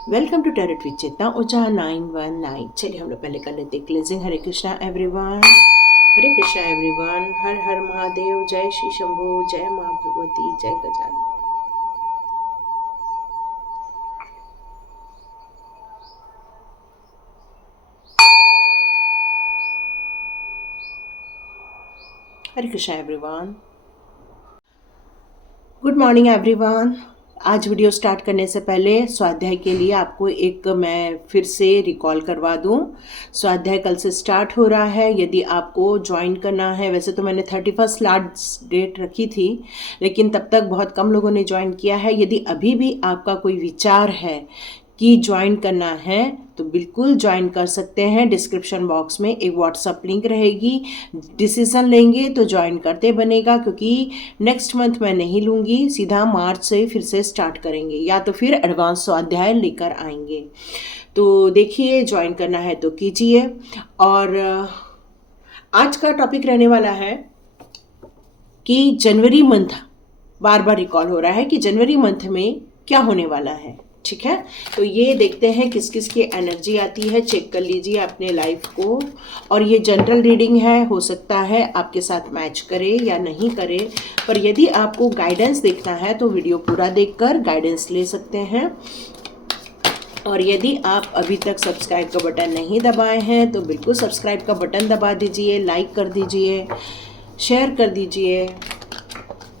Welcome to tarot with Chetna Uncha 919। चलिए हम लोग पहले कर लेते हैं cleansing. Hare Krishna everyone, Hare Krishna everyone, Har Har Mahadev, जय श्री शंभू, जय माँ भगवती, जय Gajanan. Hare Krishna everyone, good morning everyone. आज वीडियो स्टार्ट करने से पहले स्वाध्याय के लिए आपको एक मैं फिर से रिकॉल करवा दूं। स्वाध्याय कल से स्टार्ट हो रहा है। यदि आपको ज्वाइन करना है, वैसे तो मैंने 31 लास्ट डेट रखी थी, लेकिन तब तक बहुत कम लोगों ने ज्वाइन किया है। यदि अभी भी आपका कोई विचार है कि ज्वाइन करना है तो बिल्कुल ज्वाइन कर सकते हैं। डिस्क्रिप्शन बॉक्स में एक व्हाट्सअप लिंक रहेगी। डिसीजन लेंगे तो ज्वाइन करते बनेगा, क्योंकि नेक्स्ट मंथ मैं नहीं लूँगी, सीधा मार्च से फिर से स्टार्ट करेंगे, या तो फिर एडवांस स्वाध्याय लेकर आएंगे। तो देखिए, ज्वाइन करना है तो कीजिए। और आज का टॉपिक रहने वाला है कि जनवरी मंथ, बार बार रिकॉल हो रहा है कि जनवरी मंथ में क्या होने वाला है। ठीक है, तो ये देखते हैं किस किस की एनर्जी आती है। चेक कर लीजिए अपने लाइफ को। और ये जनरल रीडिंग है, हो सकता है आपके साथ मैच करे या नहीं करे, पर यदि आपको गाइडेंस देखना है तो वीडियो पूरा देखकर गाइडेंस ले सकते हैं। और यदि आप अभी तक सब्सक्राइब का बटन नहीं दबाए हैं तो बिल्कुल सब्सक्राइब का बटन दबा दीजिए, लाइक कर दीजिए, शेयर कर दीजिए।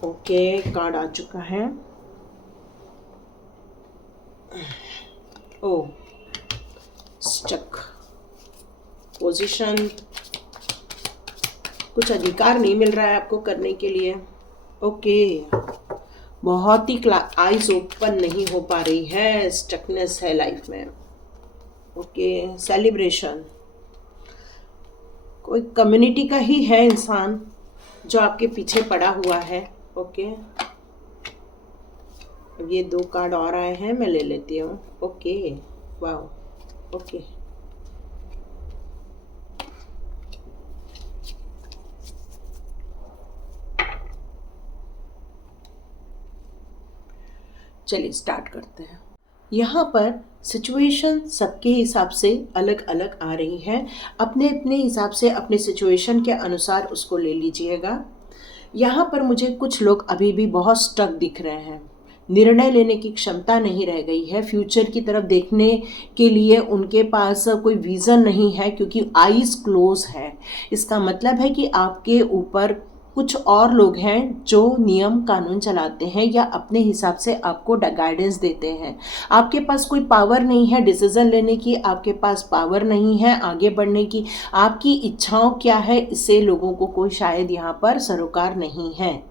ओके, कार्ड आ चुका है। ओ, स्टक पोजीशन, कुछ अधिकार नहीं मिल रहा है आपको करने के लिए। ओके, बहुत ही आइज ओपन नहीं हो पा रही है, स्टकनेस है लाइफ में। ओके, सेलिब्रेशन, कोई कम्युनिटी का ही है इंसान जो आपके पीछे पड़ा हुआ है। ओके, अब ये 2 कार्ड और आए हैं, मैं ले लेती हूँ। ओके, वाओ, ओके, चलिए स्टार्ट करते हैं। यहाँ पर सिचुएशन सबके हिसाब से अलग अलग आ रही है। अपने अपने हिसाब से अपने सिचुएशन के अनुसार उसको ले लीजिएगा। यहाँ पर मुझे कुछ लोग अभी भी बहुत स्टक दिख रहे हैं। निर्णय लेने की क्षमता नहीं रह गई है। फ्यूचर की तरफ देखने के लिए उनके पास कोई विज़न नहीं है, क्योंकि आईज क्लोज है। इसका मतलब है कि आपके ऊपर कुछ और लोग हैं जो नियम कानून चलाते हैं या अपने हिसाब से आपको गाइडेंस देते हैं। आपके पास कोई पावर नहीं है डिसीजन लेने की, आपके पास पावर नहीं है आगे बढ़ने की। आपकी इच्छाओं क्या है, इससे लोगों को कोई शायद यहाँ पर सरोकार नहीं है,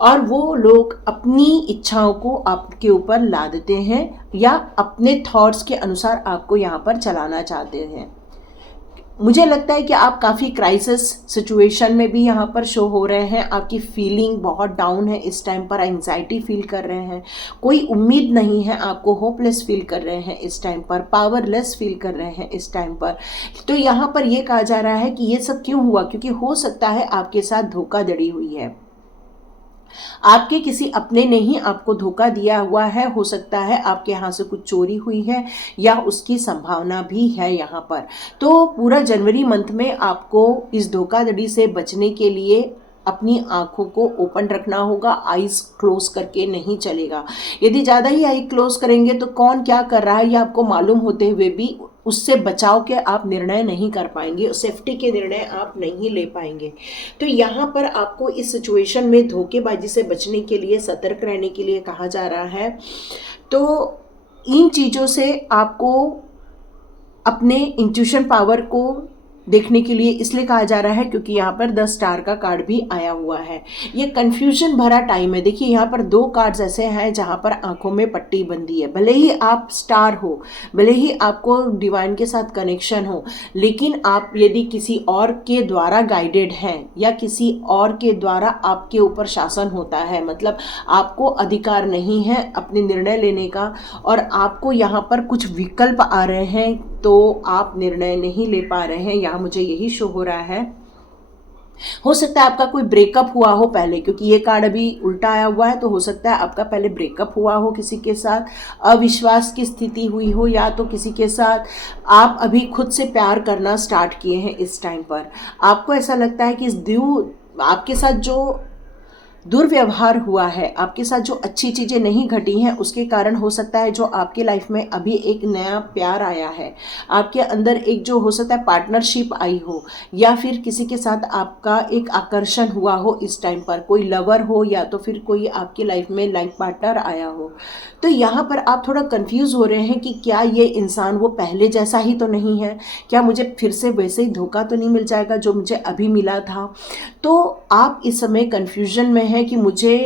और वो लोग अपनी इच्छाओं को आपके ऊपर ला देते हैं या अपने थॉट्स के अनुसार आपको यहाँ पर चलाना चाहते हैं। मुझे लगता है कि आप काफ़ी क्राइसिस सिचुएशन में भी यहाँ पर शो हो रहे हैं। आपकी फीलिंग बहुत डाउन है इस टाइम पर, एंजाइटी फील कर रहे हैं, कोई उम्मीद नहीं है आपको, होपलेस फील कर रहे हैं इस टाइम पर, पावरलेस फील कर रहे हैं इस टाइम पर। तो यहाँ पर ये कहा जा रहा है कि ये सब क्यों हुआ, क्योंकि हो सकता है आपके साथ धोखाधड़ी हुई है। आपके किसी अपने ने ही आपको धोखा दिया हुआ है। हो सकता है आपके यहाँ से कुछ चोरी हुई है या उसकी संभावना भी है यहाँ पर। तो पूरा जनवरी मंथ में आपको इस धोखाधड़ी से बचने के लिए अपनी आंखों को ओपन रखना होगा। आईज क्लोज करके नहीं चलेगा। यदि ज़्यादा ही आई क्लोज करेंगे तो कौन क्या कर रहा है ये आपको मालूम होते हुए भी उससे बचाव के आप निर्णय नहीं कर पाएंगे, सेफ्टी के निर्णय आप नहीं ले पाएंगे। तो यहाँ पर आपको इस सिचुएशन में धोखेबाजी से बचने के लिए, सतर्क रहने के लिए कहा जा रहा है। तो इन चीज़ों से आपको अपने इंट्यूशन पावर को देखने के लिए इसलिए कहा जा रहा है क्योंकि यहाँ पर 10 स्टार का कार्ड भी आया हुआ है। ये कंफ्यूजन भरा टाइम है। देखिए यहाँ पर 2 कार्ड्स ऐसे हैं जहाँ पर आंखों में पट्टी बंधी है। भले ही आप स्टार हो, भले ही आपको डिवाइन के साथ कनेक्शन हो, लेकिन आप यदि किसी और के द्वारा गाइडेड हैं या किसी और के द्वारा आपके ऊपर शासन होता है, मतलब आपको अधिकार नहीं है अपने निर्णय लेने का, और आपको यहाँ पर कुछ विकल्प आ रहे हैं तो आप निर्णय नहीं ले पा रहे हैं। यहाँ मुझे यही शो हो रहा है। हो सकता है आपका कोई ब्रेकअप हुआ हो पहले, क्योंकि ये कार्ड अभी उल्टा आया हुआ है, तो हो सकता है आपका पहले ब्रेकअप हुआ हो किसी के साथ, अविश्वास की स्थिति हुई हो, या तो किसी के साथ आप अभी खुद से प्यार करना स्टार्ट किए हैं। इस टाइम पर आपको ऐसा लगता है कि आपके साथ जो दुर्व्यवहार हुआ है, आपके साथ जो अच्छी चीज़ें नहीं घटी हैं, उसके कारण हो सकता है जो आपके लाइफ में अभी एक नया प्यार आया है, आपके अंदर एक जो हो सकता है पार्टनरशिप आई हो, या फिर किसी के साथ आपका एक आकर्षण हुआ हो। इस टाइम पर कोई लवर हो, या तो फिर कोई आपकी लाइफ में लाइफ पार्टनर आया हो। तो यहाँ पर आप थोड़ा कंफ्यूज हो रहे हैं कि क्या ये इंसान वो पहले जैसा ही तो नहीं है, क्या मुझे फिर से वैसे ही धोखा तो नहीं मिल जाएगा जो मुझे अभी मिला था। तो आप इस समय कन्फ्यूजन में हैं कि मुझे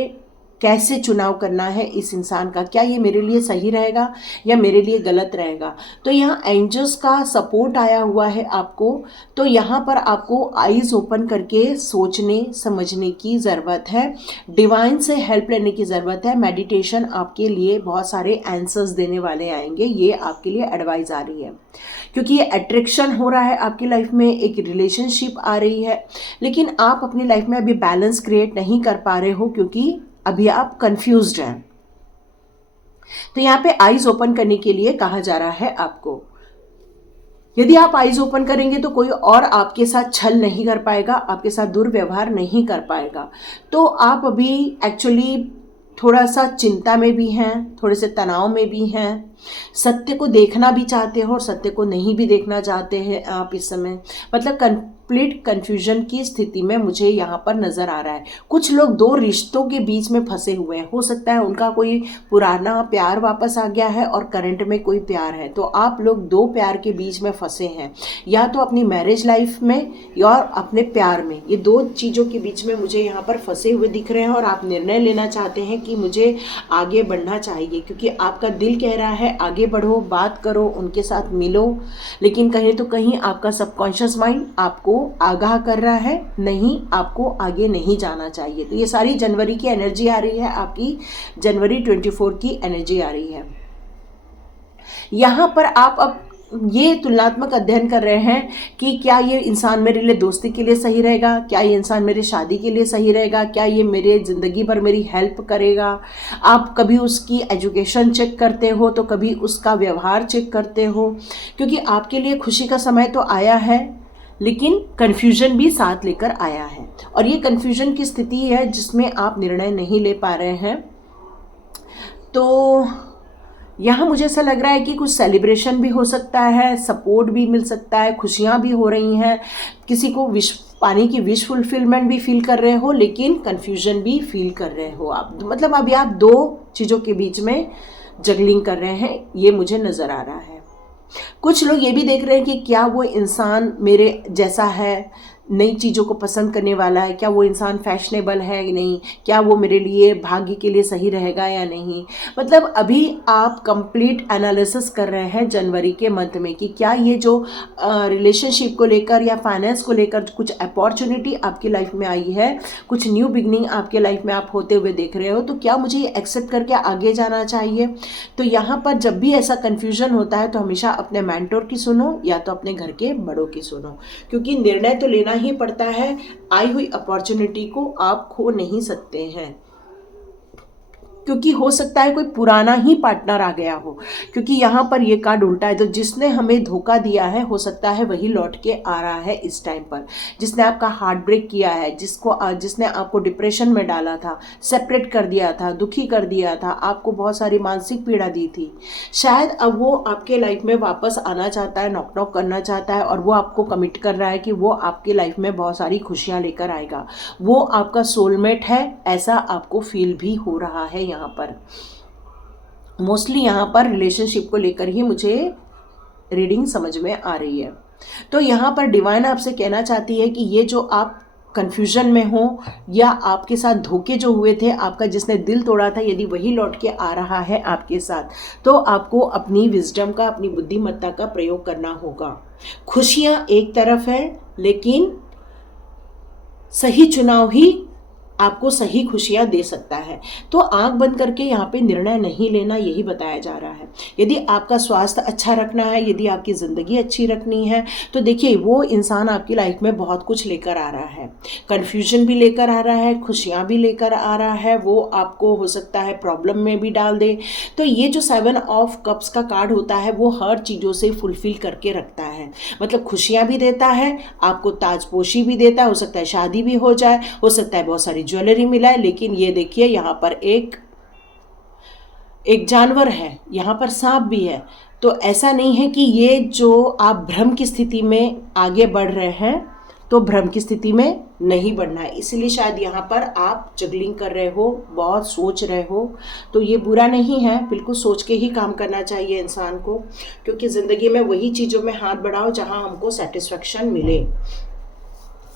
कैसे चुनाव करना है इस इंसान का, क्या ये मेरे लिए सही रहेगा या मेरे लिए गलत रहेगा। तो यहाँ एंजल्स का सपोर्ट आया हुआ है आपको। तो यहाँ पर आपको आईज ओपन करके सोचने समझने की ज़रूरत है, डिवाइन से हेल्प लेने की ज़रूरत है। मेडिटेशन आपके लिए बहुत सारे आंसर्स देने वाले आएंगे, ये आपके लिए एडवाइस आ रही है, क्योंकि ये अट्रैक्शन हो रहा है आपकी लाइफ में, एक रिलेशनशिप आ रही है, लेकिन आप अपनी लाइफ में अभी बैलेंस क्रिएट नहीं कर पा रहे हो, क्योंकि अभी आप कंफ्यूज्ड हैं। तो यहाँ पे आईज ओपन करने के लिए कहा जा रहा है आपको। यदि आप आईज ओपन करेंगे तो कोई और आपके साथ छल नहीं कर पाएगा, आपके साथ दुर्व्यवहार नहीं कर पाएगा। तो आप अभी एक्चुअली थोड़ा सा चिंता में भी हैं, थोड़े से तनाव में भी हैं, सत्य को देखना भी चाहते हो और सत्य को नहीं भी देखना चाहते हैं आप इस समय। मतलब कंप्लीट कंफ्यूजन की स्थिति में मुझे यहाँ पर नज़र आ रहा है। कुछ लोग दो रिश्तों के बीच में फंसे हुए हैं, हो सकता है उनका कोई पुराना प्यार वापस आ गया है और करंट में कोई प्यार है। तो आप लोग दो प्यार के बीच में फंसे हैं, या तो अपनी मैरिज लाइफ में या अपने प्यार में, ये दो चीज़ों के बीच में मुझे यहाँ पर फंसे हुए दिख रहे हैं। और आप निर्णय लेना चाहते हैं कि मुझे आगे बढ़ना चाहिए, क्योंकि आपका दिल कह रहा है आगे बढ़ो, बात करो, उनके साथ मिलो, लेकिन कहीं तो कहीं आपका सबकॉन्शियस माइंड आपको आगाह कर रहा है नहीं, आपको आगे नहीं जाना चाहिए। तो ये सारी जनवरी की एनर्जी आ रही है, आपकी जनवरी 24 की एनर्जी आ रही है। यहाँ पर आप अब ये तुलनात्मक अध्ययन कर रहे हैं कि क्या ये इंसान मेरे लिए दोस्ती के लिए सही रहेगा, क्या ये इंसान मेरे शादी के लिए सही रहेगा, क्या ये मेरे ज़िंदगी भर मेरी हेल्प करेगा। आप कभी उसकी एजुकेशन चेक करते हो तो कभी उसका व्यवहार चेक करते हो, क्योंकि आपके लिए खुशी का समय तो आया है, लेकिन कन्फ्यूजन भी साथ लेकर आया है। और ये कन्फ्यूजन की स्थिति है जिसमें आप निर्णय नहीं ले पा रहे हैं। तो यहाँ मुझे ऐसा लग रहा है कि कुछ सेलिब्रेशन भी हो सकता है, सपोर्ट भी मिल सकता है, खुशियाँ भी हो रही हैं, किसी को पाने की विश फुलफिलमेंट भी फील कर रहे हो, लेकिन कन्फ्यूजन भी फील कर रहे हो आप। मतलब अभी आप दो चीज़ों के बीच में जगलिंग कर रहे हैं, ये मुझे नज़र आ रहा है। कुछ लोग ये भी देख रहे हैं कि क्या वो इंसान मेरे जैसा है, नई चीज़ों को पसंद करने वाला है, क्या वो इंसान फैशनेबल है कि नहीं, क्या वो मेरे लिए भाग्य के लिए सही रहेगा या नहीं। मतलब अभी आप कंप्लीट एनालिसिस कर रहे हैं जनवरी के मंथ में कि क्या ये जो रिलेशनशिप को लेकर या फाइनेंस को लेकर कुछ अपॉर्चुनिटी आपकी लाइफ में आई है, कुछ न्यू बिगनिंग आपके लाइफ में आप होते हुए देख रहे हो, तो क्या मुझे ये एक्सेप्ट करके आगे जाना चाहिए। तो यहाँ पर जब भी ऐसा कन्फ्यूजन होता है तो हमेशा अपने मेंटोर की सुनो या तो अपने घर के बड़ों की सुनो, क्योंकि निर्णय तो लेना ही पड़ता है। आई हुई अपॉर्चुनिटी को आप खो नहीं सकते हैं, क्योंकि हो सकता है कोई पुराना ही पार्टनर आ गया हो, क्योंकि यहाँ पर ये कार्ड उल्टा है। तो जिसने हमें धोखा दिया है हो सकता है वही लौट के आ रहा है इस टाइम पर, जिसने आपका हार्ट ब्रेक किया है, जिसने आपको डिप्रेशन में डाला था, सेपरेट कर दिया था, दुखी कर दिया था, आपको बहुत सारी मानसिक पीड़ा दी थी, शायद अब वो आपके लाइफ में वापस आना चाहता है, नॉक नॉक करना चाहता है, और वो आपको कमिट कर रहा है कि वो आपकी लाइफ में बहुत सारी खुशियाँ लेकर आएगा, वो आपका सोलमेट है, ऐसा आपको फील भी हो रहा है। यहाँ पर मोस्टली यहाँ पर रिलेशनशिप को लेकर ही मुझे रीडिंग समझ में आ रही है। तो यहाँ पर डिवाइन आपसे कहना चाहती है कि ये जो आप कंफ्यूजन में हो या आपके साथ धोखे जो हुए थे, आपका जिसने दिल तोड़ा था, यदि वही लौट के आ रहा है आपके साथ, तो आपको अपनी विजडम का, अपनी बुद्धिमत्ता का प्रयोग करना होगा। खुशियाँ एक तरफ है, लेकिन सही चुनाव ही आपको सही खुशियाँ दे सकता है। तो आँख बंद करके यहाँ पे निर्णय नहीं लेना, यही बताया जा रहा है। यदि आपका स्वास्थ्य अच्छा रखना है, यदि आपकी ज़िंदगी अच्छी रखनी है, तो देखिए वो इंसान आपकी लाइफ में बहुत कुछ लेकर आ रहा है। कन्फ्यूजन भी लेकर आ रहा है, खुशियाँ भी लेकर आ रहा है, वो आपको हो सकता है प्रॉब्लम में भी डाल दे। तो ये जो 7 ऑफ कप्स का कार्ड होता है वो हर चीज़ों से फुलफिल करके रखता है। मतलब खुशियाँ भी देता है, आपको ताजपोशी भी देता है, हो सकता है शादी भी हो जाए, हो सकता है बहुत सारी ज्वेलरी मिला है। लेकिन ये देखिए यहाँ पर एक जानवर है, यहाँ पर सांप भी है। तो ऐसा नहीं है कि ये जो आप भ्रम की स्थिति में आगे बढ़ रहे हैं, तो भ्रम की स्थिति में नहीं बढ़ना है। इसलिए शायद यहाँ पर आप जगलिंग कर रहे हो, बहुत सोच रहे हो, तो ये बुरा नहीं है, बिल्कुल सोच के ही काम करना चाहिए इंसान को, क्योंकि ज़िंदगी में वही चीज़ों में हाथ बढ़ाओ जहाँ हमको सेटिस्फेक्शन मिले।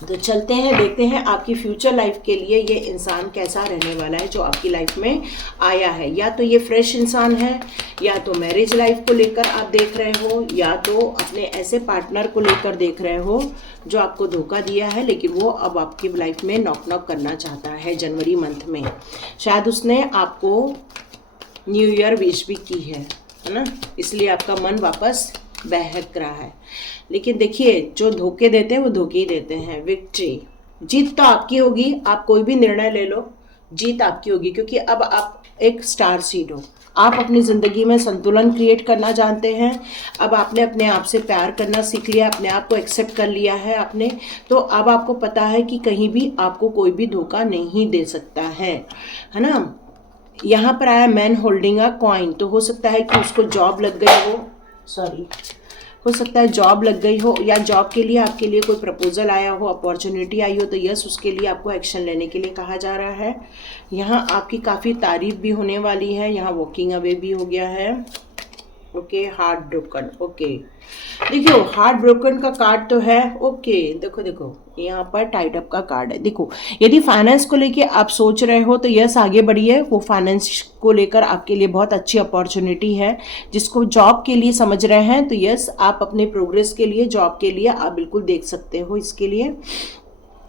तो चलते हैं, देखते हैं आपकी फ्यूचर लाइफ के लिए ये इंसान कैसा रहने वाला है जो आपकी लाइफ में आया है। या तो ये फ्रेश इंसान है, या तो मैरिज लाइफ को लेकर आप देख रहे हो, या तो अपने ऐसे पार्टनर को लेकर देख रहे हो जो आपको धोखा दिया है, लेकिन वो अब आपकी लाइफ में नॉक नॉक करना चाहता है जनवरी मंथ में। शायद उसने आपको न्यू ईयर विश भी की है ना, इसलिए आपका मन वापस बहक रहा है। लेकिन देखिए जो धोखे देते हैं वो धोखे ही देते हैं। विक्ट्री, जीत तो आपकी होगी, आप कोई भी निर्णय ले लो, जीत आपकी होगी, क्योंकि अब आप एक स्टार सीड हो। आप अपनी ज़िंदगी में संतुलन क्रिएट करना जानते हैं। अब आपने अपने आप से प्यार करना सीख लिया, अपने आप को एक्सेप्ट कर लिया है आपने। तो अब आपको पता है कि कहीं भी आपको कोई भी धोखा नहीं दे सकता है ना। यहाँ पर आया मैन होल्डिंग अ कॉइन, तो हो सकता है कि उसको जॉब लग गई हो, हो सकता है जॉब लग गई हो, या जॉब के लिए आपके लिए कोई प्रपोजल आया हो, अपॉर्चुनिटी आई हो, तो यस उसके लिए आपको एक्शन लेने के लिए कहा जा रहा है। यहाँ आपकी काफ़ी तारीफ भी होने वाली है, यहाँ वॉकिंग अवे भी हो गया है। ओके, हार्ट ब्रोकन, ओके देखो हार्ट ब्रोकन का कार्ड तो है। ओके देखो देखो यहाँ पर टाइड अप का कार्ड है। देखो यदि फाइनेंस को लेके आप सोच रहे हो तो यस आगे बढ़िए, वो फाइनेंस को लेकर आपके लिए बहुत अच्छी अपॉर्चुनिटी है। जिसको जॉब के लिए समझ रहे हैं तो यस आप अपने प्रोग्रेस के लिए, जॉब के लिए आप बिल्कुल देख सकते हो इसके लिए।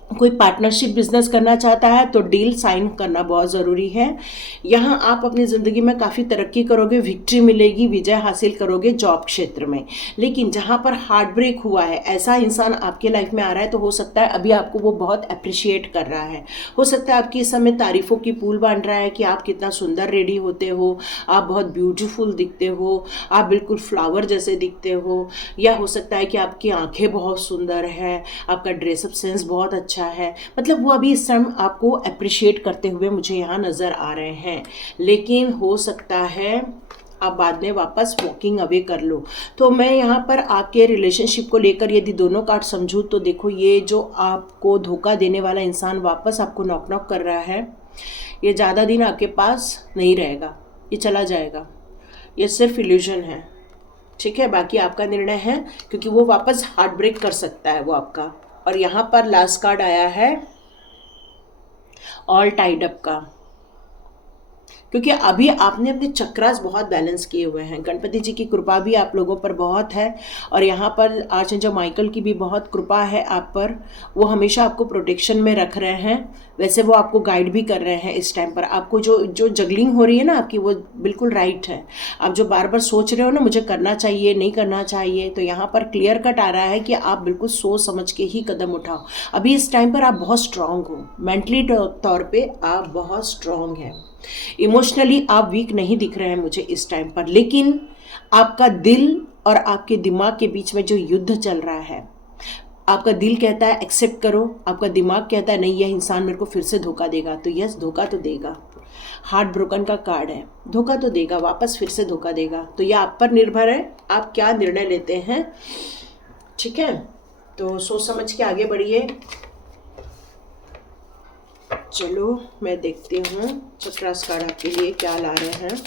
कोई पार्टनरशिप बिजनेस करना चाहता है तो डील साइन करना बहुत ज़रूरी है। यहाँ आप अपनी ज़िंदगी में काफ़ी तरक्की करोगे, विक्ट्री मिलेगी, विजय हासिल करोगे जॉब क्षेत्र में। लेकिन जहाँ पर हार्ट ब्रेक हुआ है, ऐसा इंसान आपके लाइफ में आ रहा है तो हो सकता है अभी आपको वो बहुत अप्रिशिएट कर रहा है। हो सकता है आपकी इस समय तारीफ़ों की पूल बांध रहा है कि आप कितना सुंदर रेडी होते हो, आप बहुत ब्यूटीफुल दिखते हो, आप बिल्कुल फ्लावर जैसे दिखते हो। या हो सकता है कि आपकी आँखें बहुत सुंदर है, आपका ड्रेसअप सेंस बहुत अच्छा है। मतलब वो अभी इस समय आपको अप्रिशिएट करते हुए मुझे यहाँ नज़र आ रहे हैं। लेकिन हो सकता है आप बाद में वापस वॉकिंग अवे कर लो। तो मैं यहाँ पर आपके रिलेशनशिप को लेकर यदि दोनों कार्ड समझूँ तो देखो ये जो आपको धोखा देने वाला इंसान वापस आपको नॉक नॉक कर रहा है, ये ज़्यादा दिन आपके पास नहीं रहेगा, ये चला जाएगा। ये सिर्फ इल्यूजन है, ठीक है। बाकी आपका निर्णय है, क्योंकि वो वापस हार्ट ब्रेक कर सकता है वो आपका। और यहाँ पर लास्ट कार्ड आया है ऑल टाइड अप का, क्योंकि अभी आपने अपने चक्रास बहुत बैलेंस किए हुए हैं। गणपति जी की कृपा भी आप लोगों पर बहुत है, और यहाँ पर आर्चएंजल माइकल की भी बहुत कृपा है आप पर। वो हमेशा आपको प्रोटेक्शन में रख रहे हैं। वैसे वो आपको गाइड भी कर रहे हैं इस टाइम पर। आपको जो जगलिंग हो रही है ना आपकी, वो बिल्कुल राइट है। आप जो बार बार सोच रहे हो ना मुझे करना चाहिए नहीं करना चाहिए, तो यहाँ पर क्लियर कट आ रहा है कि आप बिल्कुल सोच समझ के ही कदम उठाओ। अभी इस टाइम पर आप बहुत स्ट्रांग हो, मेंटली तौर पे आप बहुत स्ट्रांग हैं। इमोशनली आप वीक नहीं दिख रहे हैं मुझे इस टाइम पर, लेकिन आपका दिल और आपके दिमाग के बीच में जो युद्ध चल रहा है, आपका दिल कहता है एक्सेप्ट करो, आपका दिमाग कहता है नहीं यह इंसान मेरे को फिर से धोखा देगा। तो यस धोखा तो देगा, हार्ट ब्रोकन का कार्ड है, धोखा तो देगा, वापस फिर से धोखा देगा। तो यह आप पर निर्भर है, आप क्या निर्णय लेते हैं, ठीक है। तो सोच समझ के आगे बढ़िए। चलो मैं देखती हूँ चक्रास कार्ड आपके लिए क्या ला रहे हैं।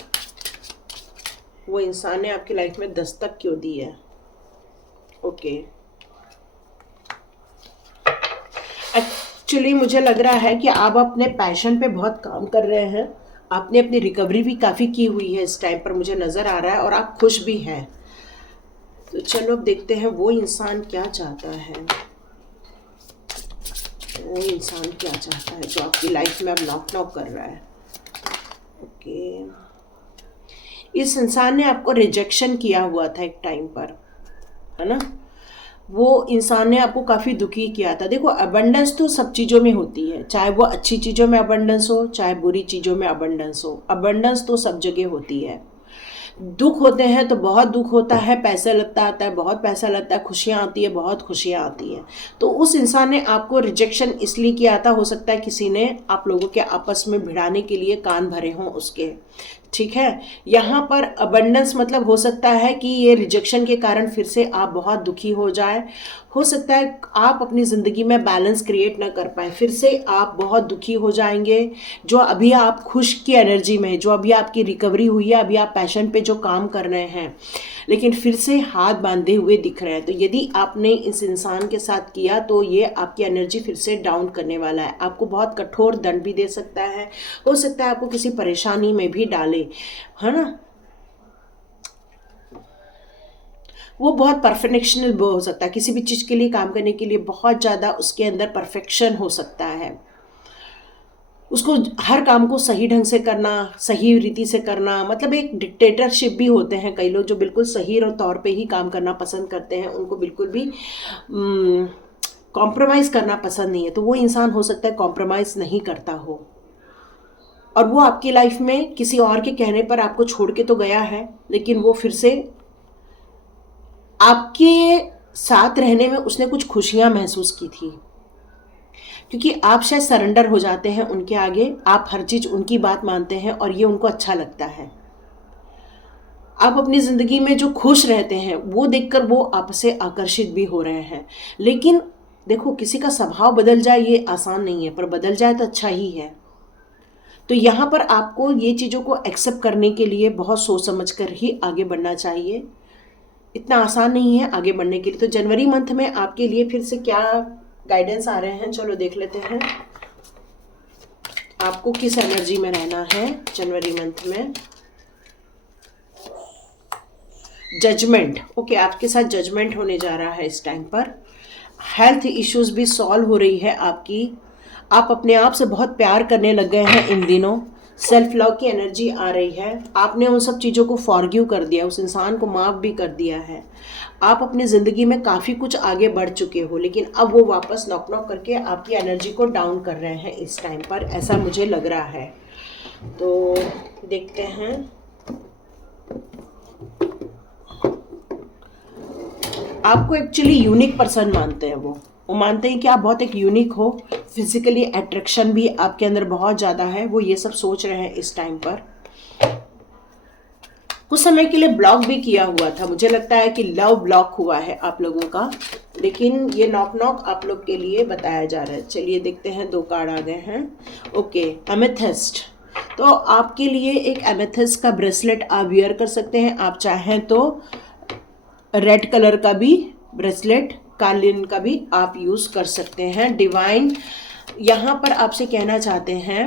वो इंसान ने आपकी लाइफ में दस्तक क्यों दी है? ओके, एक्चुअली मुझे लग रहा है कि आप अपने पैशन पे बहुत काम कर रहे हैं। आपने अपनी रिकवरी भी काफ़ी की हुई है इस टाइम पर, मुझे नज़र आ रहा है, और आप खुश भी हैं। तो चलो अब देखते हैं वो इंसान क्या चाहता है। वो इंसान क्या चाहता है जो आपकी लाइफ में अब नॉक नॉक कर रहा है। ओके, इस इंसान ने आपको रिजेक्शन किया हुआ था एक टाइम पर, है ना। वो इंसान ने आपको काफ़ी दुखी किया था। देखो, अबंडेंस तो सब चीज़ों में होती है, चाहे वो अच्छी चीज़ों में अबंडेंस हो, चाहे बुरी चीज़ों में अबंडेंस हो। अबंडेंस तो सब जगह होती है। दुख होते हैं तो बहुत दुख होता है, पैसा लगता आता है, बहुत पैसा लगता है, खुशियाँ आती है, बहुत खुशियाँ आती हैं। तो उस इंसान ने आपको रिजेक्शन इसलिए किया था, हो सकता है किसी ने आप लोगों के आपस में भिड़ाने के लिए कान भरे हों उसके, ठीक है। यहाँ पर अबंडेंस मतलब हो सकता है कि ये रिजेक्शन के कारण फिर से आप बहुत दुखी हो जाए। हो सकता है आप अपनी ज़िंदगी में बैलेंस क्रिएट ना कर पाए, फिर से आप बहुत दुखी हो जाएंगे। जो अभी आप खुश की एनर्जी में, जो अभी आपकी रिकवरी हुई है, अभी आप पैशन पे जो काम कर रहे हैं, लेकिन फिर से हाथ बांधे हुए दिख रहे हैं। तो यदि आपने इस इंसान के साथ किया तो ये आपकी एनर्जी फिर से डाउन करने वाला है, आपको बहुत कठोर दंड भी दे सकता है, हो सकता है आपको किसी परेशानी में भी डाले, है ना। वो बहुत परफेक्शनल हो सकता है, किसी भी चीज़ के लिए काम करने के लिए बहुत ज़्यादा उसके अंदर परफेक्शन हो सकता है। उसको हर काम को सही ढंग से करना, सही रीति से करना, मतलब एक डिक्टेटरशिप भी होते हैं कई लोग जो बिल्कुल सही तौर पे ही काम करना पसंद करते हैं, उनको बिल्कुल भी कॉम्प्रोमाइज़ करना पसंद नहीं है। तो वो इंसान हो सकता है कॉम्प्रोमाइज़ नहीं करता हो, और वो आपकी लाइफ में किसी और के कहने पर आपको छोड़ के तो गया है, लेकिन वो फिर से आपके साथ रहने में उसने कुछ खुशियां महसूस की थी, क्योंकि आप शायद सरेंडर हो जाते हैं उनके आगे, आप हर चीज़ उनकी बात मानते हैं और ये उनको अच्छा लगता है। आप अपनी ज़िंदगी में जो खुश रहते हैं वो देखकर वो आपसे आकर्षित भी हो रहे हैं। लेकिन देखो, किसी का स्वभाव बदल जाए ये आसान नहीं है, पर बदल जाए तो अच्छा ही है। तो यहाँ पर आपको ये चीज़ों को एक्सेप्ट करने के लिए बहुत सोच समझ कर ही आगे बढ़ना चाहिए। इतना आसान नहीं है आगे बढ़ने के लिए। तो जनवरी मंथ में आपके लिए फिर से क्या गाइडेंस आ रहे हैं, चलो देख लेते हैं। आपको किस एनर्जी में रहना है जनवरी मंथ में। जजमेंट, ओके, आपके साथ जजमेंट होने जा रहा है इस टाइम पर। हेल्थ इश्यूज भी सॉल्व हो रही है आपकी। आप अपने आप से बहुत प्यार करने लग गए हैं इन दिनों। सेल्फ लव की एनर्जी आ रही है। आपने उन सब चीज़ों को फॉरगिव कर दिया, उस इंसान को माफ़ भी कर दिया है। आप अपनी ज़िंदगी में काफ़ी कुछ आगे बढ़ चुके हो, लेकिन अब वो वापस नॉक नॉक करके आपकी एनर्जी को डाउन कर रहे हैं इस टाइम पर, ऐसा मुझे लग रहा है। तो देखते हैं। आपको एक्चुअली यूनिक पर्सन मानते हैं वो मानते हैं कि आप बहुत एक यूनिक हो। फिजिकली अट्रैक्शन भी आपके अंदर बहुत ज़्यादा है, वो ये सब सोच रहे हैं इस टाइम पर। कुछ समय के लिए ब्लॉक भी किया हुआ था, मुझे लगता है कि लव ब्लॉक हुआ है आप लोगों का, लेकिन ये नॉक नॉक आप लोग के लिए बताया जा रहा है। चलिए देखते हैं, 2 कार्ड आ गए हैं। Okay, amethyst. तो आपके लिए एक एमेथिस्ट का ब्रेसलेट आप वियर कर सकते हैं। आप चाहें तो रेड कलर का भी ब्रेसलेट, कालीन का भी आप यूज़ कर सकते हैं। डिवाइन यहाँ पर आपसे कहना चाहते हैं,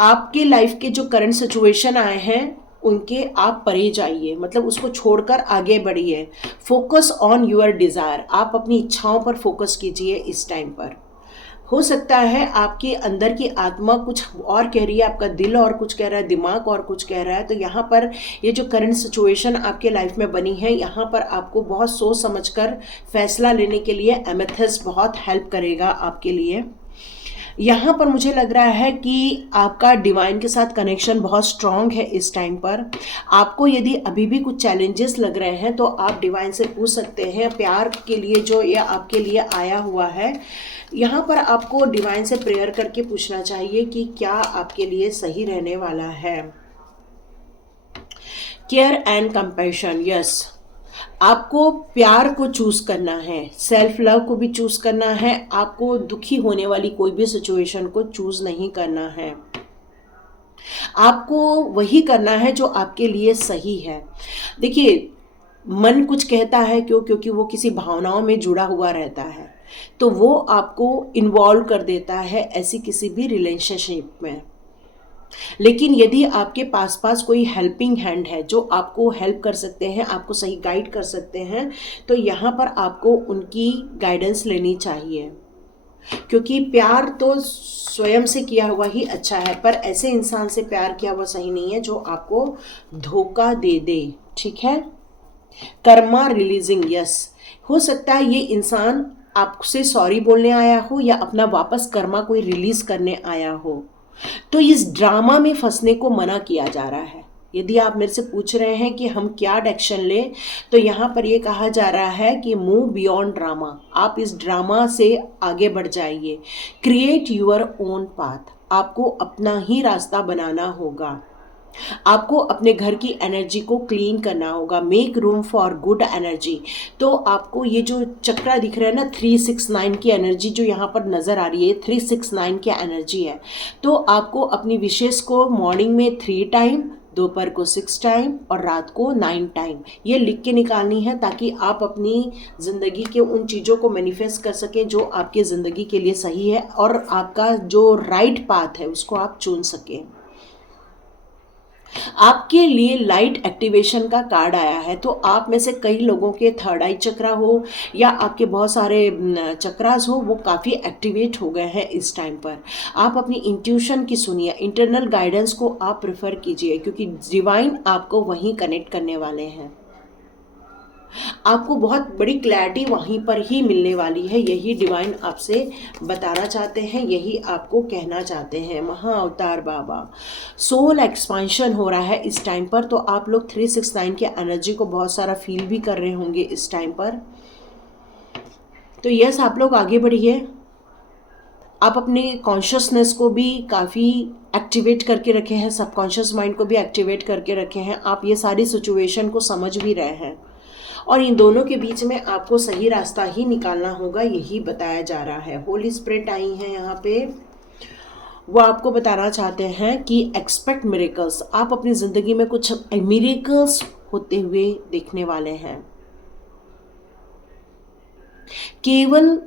आपके लाइफ के जो करंट सिचुएशन आए हैं उनके आप परे जाइए, मतलब उसको छोड़कर आगे बढ़िए। फोकस ऑन योर डिज़ायर, आप अपनी इच्छाओं पर फोकस कीजिए इस टाइम पर। हो सकता है आपके अंदर की आत्मा कुछ और कह रही है, आपका दिल और कुछ कह रहा है, दिमाग और कुछ कह रहा है। तो यहाँ पर ये जो करंट सिचुएशन आपके लाइफ में बनी है, यहाँ पर आपको बहुत सोच समझकर फैसला लेने के लिए एमेथिस्ट बहुत हेल्प करेगा आपके लिए। यहाँ पर मुझे लग रहा है कि आपका डिवाइन के साथ कनेक्शन बहुत स्ट्रॉन्ग है इस टाइम पर। आपको यदि अभी भी कुछ चैलेंजेस लग रहे हैं तो आप डिवाइन से पूछ सकते हैं प्यार के लिए, जो ये आपके लिए आया हुआ है। यहाँ पर आपको डिवाइन से प्रेयर करके पूछना चाहिए कि क्या आपके लिए सही रहने वाला है। केयर एंड कंपैशन, यस, आपको प्यार को चूज करना है, सेल्फ लव को भी चूज करना है। आपको दुखी होने वाली कोई भी सिचुएशन को चूज नहीं करना है। आपको वही करना है जो आपके लिए सही है। देखिए, मन कुछ कहता है, क्योंकि वो किसी भावनाओं में जुड़ा हुआ रहता है, तो वो आपको इन्वॉल्व कर देता है ऐसी किसी भी रिलेशनशिप में। लेकिन यदि आपके पास कोई हेल्पिंग हैंड है जो आपको हेल्प कर सकते हैं, आपको सही गाइड कर सकते हैं, तो यहाँ पर आपको उनकी गाइडेंस लेनी चाहिए। क्योंकि प्यार तो स्वयं से किया हुआ ही अच्छा है, पर ऐसे इंसान से प्यार किया हुआ सही नहीं है जो आपको धोखा दे दे। ठीक है। कर्मा रिलीजिंग, यस, हो सकता है ये इंसान आपसे सॉरी बोलने आया हो या अपना वापस कर्मा कोई रिलीज करने आया हो। तो इस ड्रामा में फंसने को मना किया जा रहा है। यदि आप मेरे से पूछ रहे हैं कि हम क्या डायरेक्शन लें, तो यहाँ पर ये कहा जा रहा है कि मूव बियॉन्ड ड्रामा। आप इस ड्रामा से आगे बढ़ जाइए। Create your own path. आपको अपना ही रास्ता बनाना होगा। आपको अपने घर की एनर्जी को क्लीन करना होगा। Make room for good energy. तो आपको ये जो चक्रा दिख रहा है ना, 369 की एनर्जी जो यहाँ पर नज़र आ रही है, 369 की एनर्जी है। तो आपको अपनी विशेष को मॉर्निंग में 3 टाइम, दोपहर को 6 टाइम और रात को 9 टाइम ये लिख के निकालनी है, ताकि आप अपनी ज़िंदगी के उन चीज़ों को मैनिफेस्ट कर सकें जो आपके ज़िंदगी के लिए सही है, और आपका जो राइट पाथ है उसको आप चुन सकें। आपके लिए लाइट एक्टिवेशन का कार्ड आया है। तो आप में से कई लोगों के थर्ड आई चक्रा हो या आपके बहुत सारे चक्रास हो, वो काफ़ी एक्टिवेट हो गए हैं इस टाइम पर। आप अपनी इंट्यूशन की सुनिए, इंटरनल गाइडेंस को आप प्रेफर कीजिए, क्योंकि डिवाइन आपको वहीं कनेक्ट करने वाले हैं। आपको बहुत बड़ी क्लैरिटी वहीं पर ही मिलने वाली है। यही डिवाइन आपसे बताना चाहते हैं, यही आपको कहना चाहते हैं महा अवतार बाबा। सोल एक्सपांशन हो रहा है इस टाइम पर। तो आप लोग 369 की एनर्जी को बहुत सारा फील भी कर रहे होंगे इस टाइम पर। तो यस, आप लोग आगे बढ़िए। आप अपने कॉन्शियसनेस को भी काफ़ी एक्टिवेट करके रखे हैं, सबकॉन्शियस माइंड को भी एक्टिवेट करके रखे हैं। आप ये सारी सिचुएशन को समझ भी रहे हैं, और इन दोनों के बीच में आपको सही रास्ता ही निकालना होगा, यही बताया जा रहा है। होली स्पिरिट आई हैं यहाँ पे, वो आपको बताना चाहते हैं कि एक्सपेक्ट मिरेकल्स। आप अपनी ज़िंदगी में कुछ मिरेकल्स होते हुए देखने वाले हैं। केवल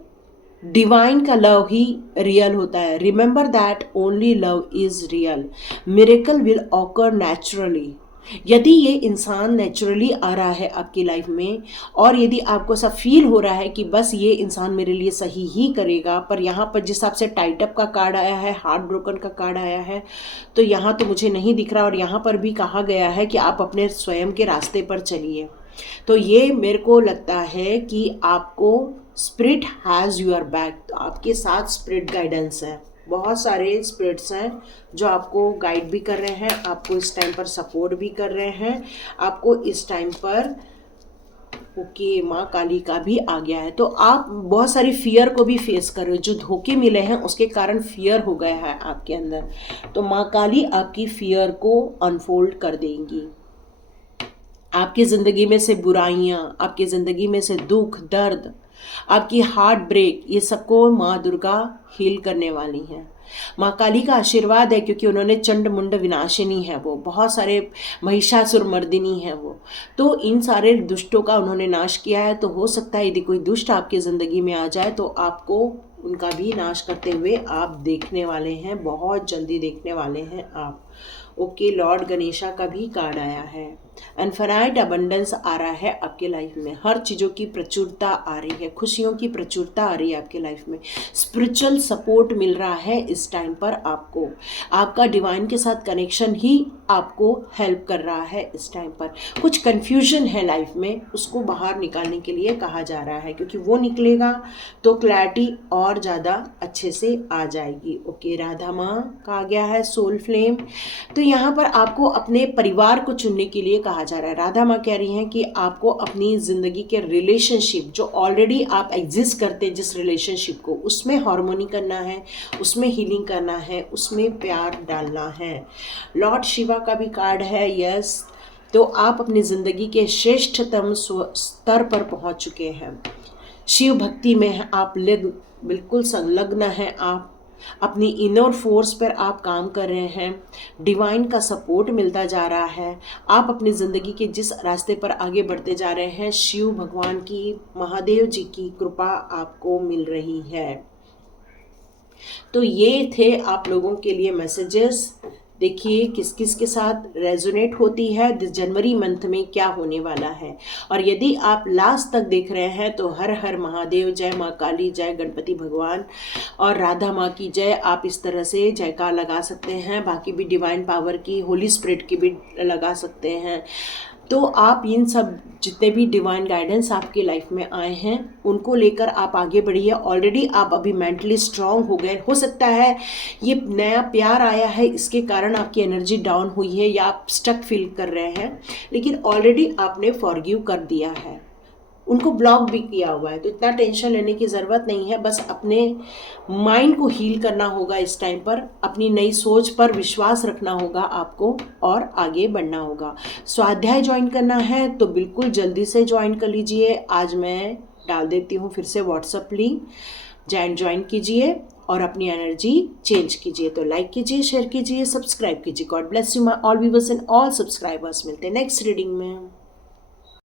डिवाइन का लव ही रियल होता है। Remember that only love is real. Miracle will occur naturally. यदि ये इंसान नेचुरली आ रहा है आपकी लाइफ में, और यदि आपको ऐसा फील हो रहा है कि बस ये इंसान मेरे लिए सही ही करेगा, पर यहाँ पर जिस हिसाब से टाइट अप का कार्ड आया है, हार्ट ब्रोकन का कार्ड आया है, तो यहाँ तो मुझे नहीं दिख रहा। और यहाँ पर भी कहा गया है कि आप अपने स्वयं के रास्ते पर चलिए। तो ये मेरे को लगता है कि आपको स्पिरिट हैज़ यूर बैक। तो आपके साथ स्पिरिट गाइडेंस है, बहुत सारे स्पिरिट्स हैं जो आपको गाइड भी कर रहे हैं, आपको इस टाइम पर सपोर्ट भी कर रहे हैं। आपको इस टाइम पर ओके माँ काली का भी आ गया है। तो आप बहुत सारी फियर को भी फेस कर रहे हो, जो धोखे मिले हैं उसके कारण फियर हो गया है आपके अंदर। तो माँ काली आपकी फियर को अनफोल्ड कर देंगी। आपकी ज़िंदगी में से बुराइयाँ, आपकी ज़िंदगी में से दुख दर्द, आपकी हार्ट ब्रेक, ये सबको माँ दुर्गा हील करने वाली हैं। माँ काली का आशीर्वाद है, क्योंकि उन्होंने चंड मुंड विनाशिनी है, वो बहुत सारे महिषासुर मर्दिनी है वो। तो इन सारे दुष्टों का उन्होंने नाश किया है। तो हो सकता है यदि कोई दुष्ट आपकी ज़िंदगी में आ जाए तो आपको उनका भी नाश करते हुए आप देखने वाले हैं, बहुत जल्दी देखने वाले हैं आप। ओके, लॉर्ड गणेशा का भी कार्ड आया है। इनफाइनाइट अबंडेंस आ रहा है आपके लाइफ में। हर चीज़ों की प्रचुरता आ रही है, खुशियों की प्रचुरता आ रही है आपके लाइफ में। स्पिरिचुअल सपोर्ट मिल रहा है इस टाइम पर आपको। आपका डिवाइन के साथ कनेक्शन ही आपको हेल्प कर रहा है इस टाइम पर। कुछ कन्फ्यूजन है लाइफ में, उसको बाहर निकालने के लिए कहा जा रहा है, क्योंकि वो निकलेगा तो क्लैरिटी और ज़्यादा अच्छे से आ जाएगी। ओके, राधा माँ का आ गया है, सोल फ्लेम। तो यहाँ पर आपको अपने परिवार को चुनने के लिए कहा जा रहा है। राधा माँ कह रही हैं कि आपको अपनी ज़िंदगी के रिलेशनशिप जो ऑलरेडी आप एग्जिस्ट करते हैं, जिस रिलेशनशिप को, उसमें हार्मोनी करना है, उसमें हीलिंग करना है, उसमें प्यार डालना है। लॉर्ड शिवा का भी कार्ड है, यस। तो आप अपनी ज़िंदगी के श्रेष्ठतम स्तर पर पहुँच चुके हैं। शिव भक्ति में आप बिल्कुल संलग्न हैं। आप अपनी इनर फोर्स पर आप काम कर रहे हैं। डिवाइन का सपोर्ट मिलता जा रहा है। आप अपनी ज़िंदगी के जिस रास्ते पर आगे बढ़ते जा रहे हैं, शिव भगवान की, महादेव जी की कृपा आपको मिल रही है। तो ये थे आप लोगों के लिए मैसेजेस। देखिए किस किस के साथ रेजोनेट होती है, जनवरी मंथ में क्या होने वाला है। और यदि आप लास्ट तक देख रहे हैं तो हर हर महादेव, जय माँ काली, जय गणपति भगवान और राधा माँ की जय, आप इस तरह से जयकार लगा सकते हैं। बाकी भी डिवाइन पावर की, होली स्पिरिट की भी लगा सकते हैं। तो आप इन सब जितने भी डिवाइन गाइडेंस आपकी लाइफ में आए हैं उनको लेकर आप आगे बढ़िए। ऑलरेडी आप अभी मेंटली स्ट्रांग हो गए। हो सकता है ये नया प्यार आया है, इसके कारण आपकी एनर्जी डाउन हुई है या आप स्टक फील कर रहे हैं, लेकिन ऑलरेडी आपने फॉरगिव कर दिया है, उनको ब्लॉक भी किया हुआ है। तो इतना टेंशन लेने की ज़रूरत नहीं है। बस अपने माइंड को हील करना होगा इस टाइम पर, अपनी नई सोच पर विश्वास रखना होगा आपको और आगे बढ़ना होगा। स्वाध्याय ज्वाइन करना है तो बिल्कुल जल्दी से ज्वाइन कर लीजिए। आज मैं डाल देती हूँ फिर से व्हाट्सएप लिंक, ज्वाइन कीजिए और अपनी एनर्जी चेंज कीजिए। तो लाइक कीजिए, शेयर कीजिए, सब्सक्राइब कीजिए। God bless you my all viewers and all subscribers. मिलते हैं नेक्स्ट रीडिंग में।